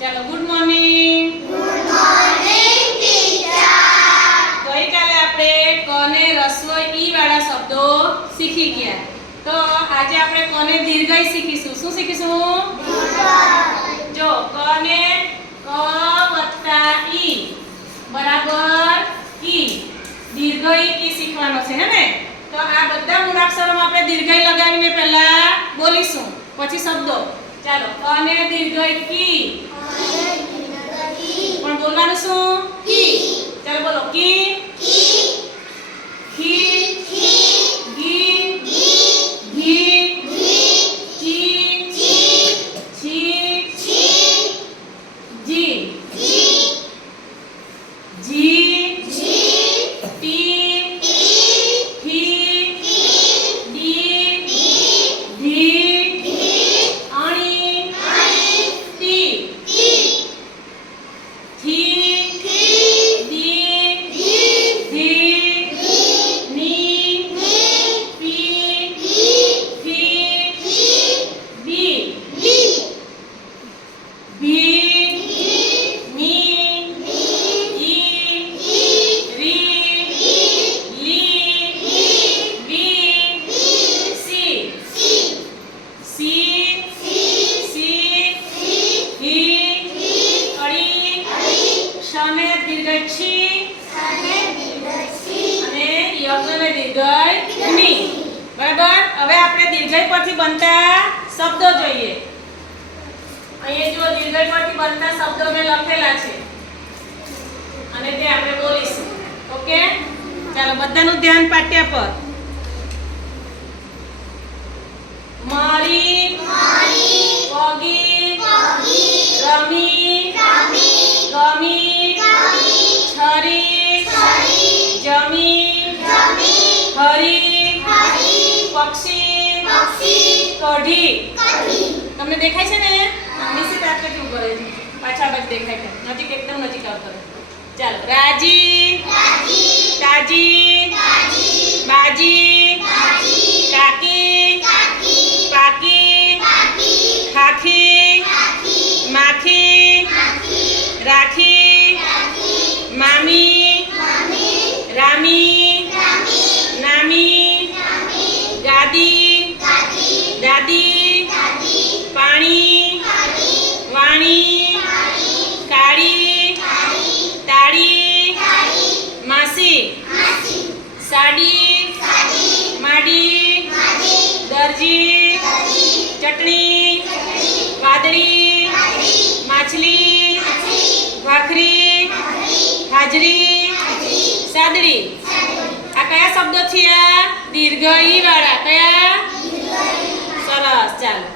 ચાલો good morning. Good morning teacher. ગઈકાલે આપણે ક ને રસ્વ ઈ વાળા શબ્દો શીખી ગયા. તો આજે આપણે ક ને દીર્ઘઈ શીખીશું. શું શીખીશું? જો ક ને ક વત્તા ઈ બરાબર ઈ દીર્ઘઈ ઈ શીખવાનો છે હે ને. તો આ બધા મૂળાક્ષરોમાં આપણે દીર્ઘઈ લગાવીને પહેલા બોલીશું પછી શબ્દો. ચાલો ક ને દીર્ઘઈ કી પણ બોલવાનું શું? કી. ચાલો બોલો કી કી. ખી ખી. ગી ગી. ઘી ઘી. ચી ચી. છી છી. જી જી. જી જી. ટી ટી. થી ટી. ડી ડી. ધી ધી. અણી અણી. ટી ટી. થી થી. દી ધી. ધી ધી. ની ની. પી પી. ફી પી. બી બી. ભી ધી. ની ની. ઈ ઈ. રી રી. લી લી. વી વી. સી સી. સી સી. સી સી. હી ધી. અડી અડી. શને દીર્ઘ છી અને દીર્ઘ છી. અને યજ્ઞને દીર્ઘ ની. બરાબર. હવે આપણે દીર્ઘઈ પરથી બનતા શબ્દો જોઈએ. અહીંયા જો દીર્ઘઈ પરથી બનતા શબ્દો મેં લખેલા છે અને તે આપણે બોલીશું. ઓકે ચાલો બધાનું ધ્યાન પાઠ્ય પર. મારી મારી. પગી પગી. રમી રમી. ગમી ગમી. છરી છરી. જમી જમી. હરી હરી. પક્ષી પક્ષી. કઢી. કઢી. તમને દેખાય છે ને? નિશ્ચિત આટલે કેવું કરે છે? પાછા બાજુ દેખાય છે. નજીક એકદમ નજીક આવતો રહે. ચાલો રાજી રાજી. તાજી તાજી. બાજી તાજી. કાકી કાકી. પાકી પાકી. ખાખી ખાખી. માખી માખી. રાખી રાખી. મામી મામી. રામી રામી. નામી નામી. ગાદી દાદી. દાદી દાદી. પાણી પાણી. વાણી પાણી. કાળી કાળી. તાળી તાળી. માસી માસી. સાડી સાડી. માડી માડી. દરજી દરજી. ચટણી ચટણી. વાદળી વાદળી. માછલી માછલી. ભાખરી ભાખરી. હાજરી હાજરી. સાદડી. સાદડી. આ કયા શબ્દો થયા? દીર્ઘઈ વાળા. કયા? દીર્ઘઈ. સરસ ચાલો.